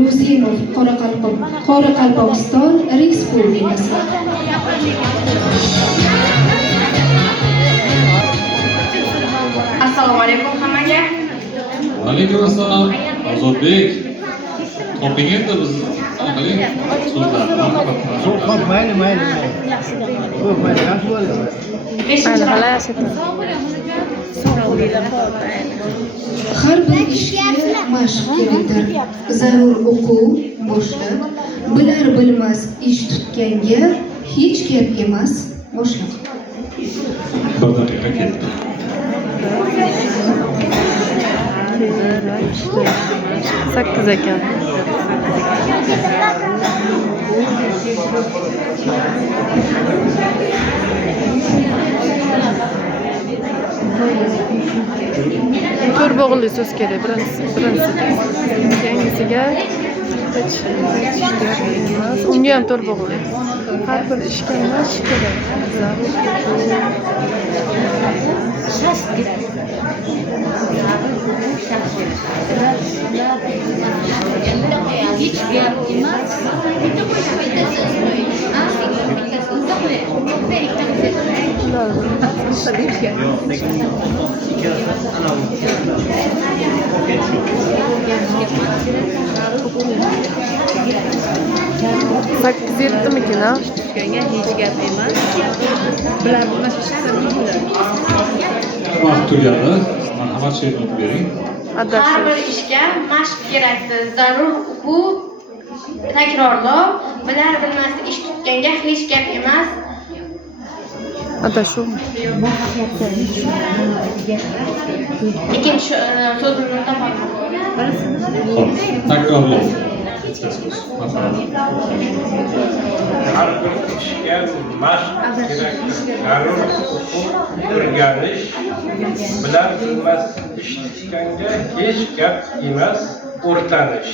Gruzinov Qoraqalpog'iston Respublikasi. Assalomu alaykum hammaga. Alaykum assalom. Ozodbek. Toping endi bizni. Qiling. So'zlarni. Mayli. Ko'p mayli, yaxshi bo'ldi. Har bir ishga mashq kerakdir. Zarur o'quv, boshliq. Bilar bilmas ish tutganga hech gap emas, boshliq. Bir daqiqa ketdi. Sakkiz ekan. To'rt bo'g'inli so'z kerak. Birinchisi. Keyingisiga unga ham to'rt bo'g'inli. Har bir ishga mashq kerak. Hiç gap emas. Sakkiz yetdimikin ha? Hech gap emas. Bilar bilmas Vaqt tugadi. Marhamat she'rni bering. Har bir ishga mashq kerakdir. Zarur o'quv, takrorlov, bilar bilmas ish tutganga hech gap emas. Adashuv. Ikkinchi so'zimni topolmadim. Xo'p, takrorlov. Marhamat. Har bir ishga mashq kerakdir. Zarur o'quv, o'rganish, bilar bilmas ish tutganga hech gap emas, o'rtanish.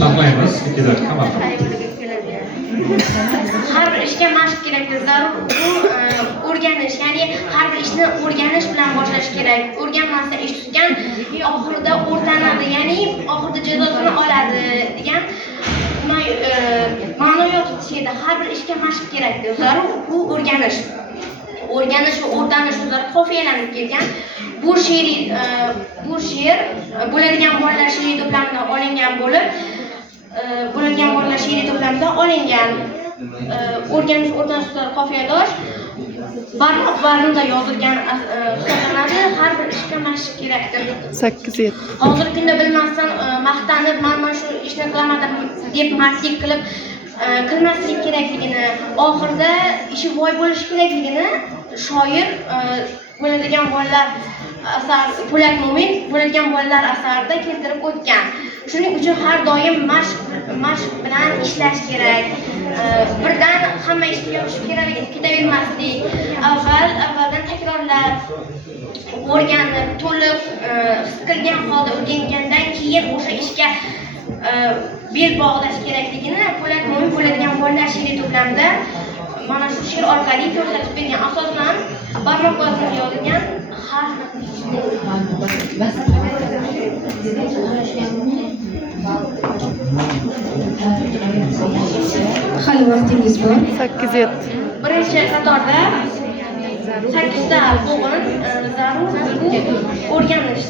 Saqlaymiz 2 daqiqa marhamat. Har bir ishga mashq kerakdir. Zarur o'rganish, ya'ni har bir ishni o'rganish bilan boshlash kerak. O'rganmasdan ish tutgan oxirida o'rtanadi, ya'ni oxirida jazosini oladi degan ma'no yotib she'rda. Har bir ishga mashq kerakdir. Zarur o'rganish. O'rganish va o'rtanish so'zlari qofiyalanib kelgan. Bu she'r bo'ladigan bolalar she'riy to'plamidan olingan bo'lib, o'rganish o'rtanish so'zlari qofiyadosh barmoq vaznida yozilgan hisoblanadi. Har bir ishga mashq kerakdir. 8-7. Hozirgi kunda bilmasdan maqtanib, mana shu ishni qilamadim deb mardlik qilib qilmaslik kerakligini, oxirida ishi voy bo'lishi kerakligini shoir bo'ladigan bolalar asar Po'lat Mo'min bo'ladigan bolalar asarida keltirib o'tgan. Shuning uchun har doim mashq bilan ishlash kerak. Birdan hamma ishga yopishib ketavermaslik. Avvaldan takrorlab, o'rganib, to'liq his qilgan holda o'rgangandan keyin o'sha ishga bel bog'lash kerakligini Po'lat Mo'min bo'ladigan bolalar she'riy to'plamida mana shu she'r orqali ko'rsatib bergan. Asosan barmoq vaznida yozilgan Hali vaqtingiz bor. 8-7. birinchi qatorda 8 ta bo'g'in zarur o'rganish.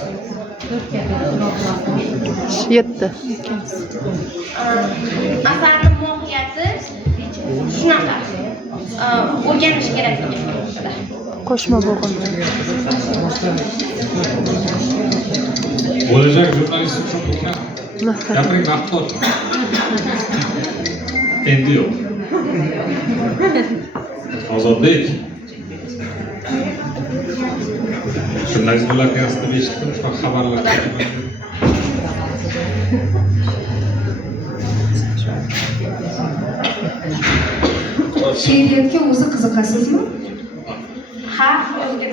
7. Asarni mohiyati shunaqa. O'rganish kerakligi. Qo'shma bo'g'in. Bo'lajak jurnalist uchun bu kam. Gapiring vaqt bor. Endi yo'q. Ozodbek. Jurnalist bo'larkan deb eshitdim, shu xabarlar. She'riyatga o'zi qiziqasizmi? Ha, o'zga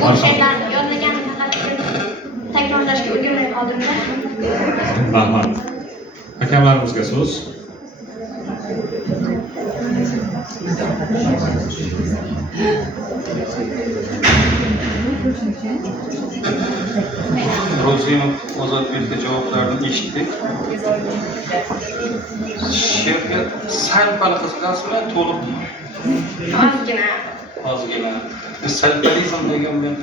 bu she'rlar yozilgan takrorlashga o'rganmay qoldimda. Rahmat. Hakamlarimizga so'z. Rozimov Ozodbekka javoblarini eshitdik. She'rga sal-pal qiziqasizmi, to'liq ozgina. Salpalizm degan men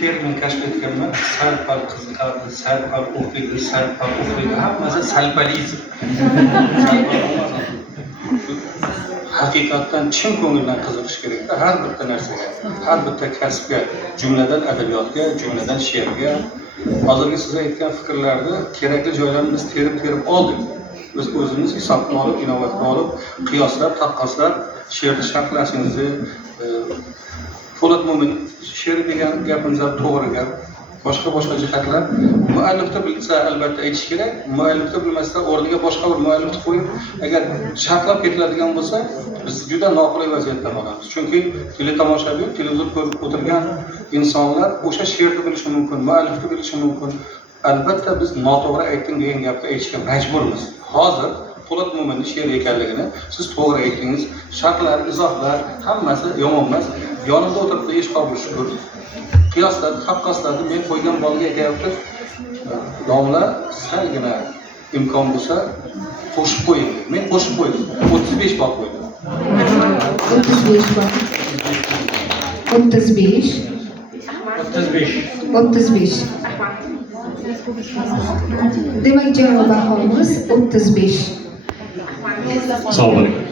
termin kashf etganman. Sal-pal qiziqadi, sal-pal o'qiydi, sal-pal o'qiydi. Hammasi salpalizm. Haqiqatdan chin ko'ngildan qiziqish kerak. Har bitta narsaga, har bitta kasbga, jumladan adabiyotga, jumladan she'rga. Hozirgi siz aytgan fikrlarni kerakli joylarni biz terib oldik. Biz o'zimiz hisobga olib, inovatga olib, qiyoslab, taqqoslab, she'rni sharhlashingizni Po'lat Mo'min she'r degan gapingiz to'g'ri gap. Boshqa jihatlar muallifda bilsa albatta aytish kerak. Muallifda bilmasa o'rniga boshqa bir muallifni qo'yib, agar sharhlab ketiladigan bo'lsa, biz juda noqulay vaziyatda qolamiz. Chunki teletomoshabin, televizor ko'rib o'tirgan insonlar o'sha she'rni bilishi mumkin, muallifni bilishi mumkin. Albatta biz noto'g'ri aytding degan gapni aytishga majburmiz. Hozir Po'lat Mo'minning she'r ekanligini siz to'g'ri aytdingiz. Sharhlar, izohlar hammasi yomon emas. Yonimda o'tirib ish qabul shukur. Qiyosladi, taqqosladi, men qo'ygan bolaga aytayapti. Domla salgina imkon bo'lsa qo'shib qo'ying. Men qo'shib qo'ydim. 35 bor qo'ydim. 35 bor. 35. 35. Demak, javob bahomuz 35. Assalomu alaykum.